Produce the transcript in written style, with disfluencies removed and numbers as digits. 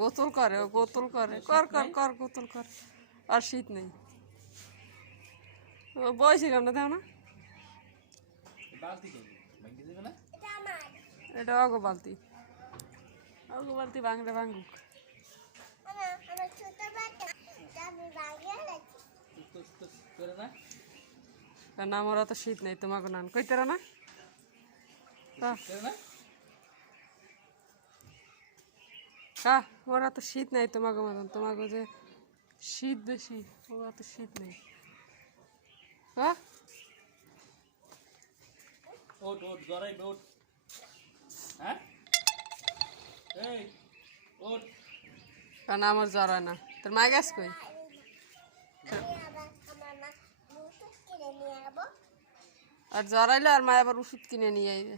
গোসল করে, ও গোসল করে, কর কর কর গোসল কর। আর শীত নেই, বয়সিলাম না, দেখো না, এটা অগো বালতি, অগো বালতি ভাঙলে ভাঙুক। না মোরা তো শীত নেই, তোমাকে নান কইতে না হ্যাঁ, ওরা তো শীত নেই তোমাকে মতন, তোমাকে যে শীত বেশি, ওরা তো শীত নেই। হ্যাঁ ওট ওট জরাই ওট, হ্যাঁ এই ওট, কারণ আমার জ্বর হয় না। তোর মা গেছ কই? আর জ্বর আইলে আর মা আবার ওষুধ কিনে নিয়ে আইবে।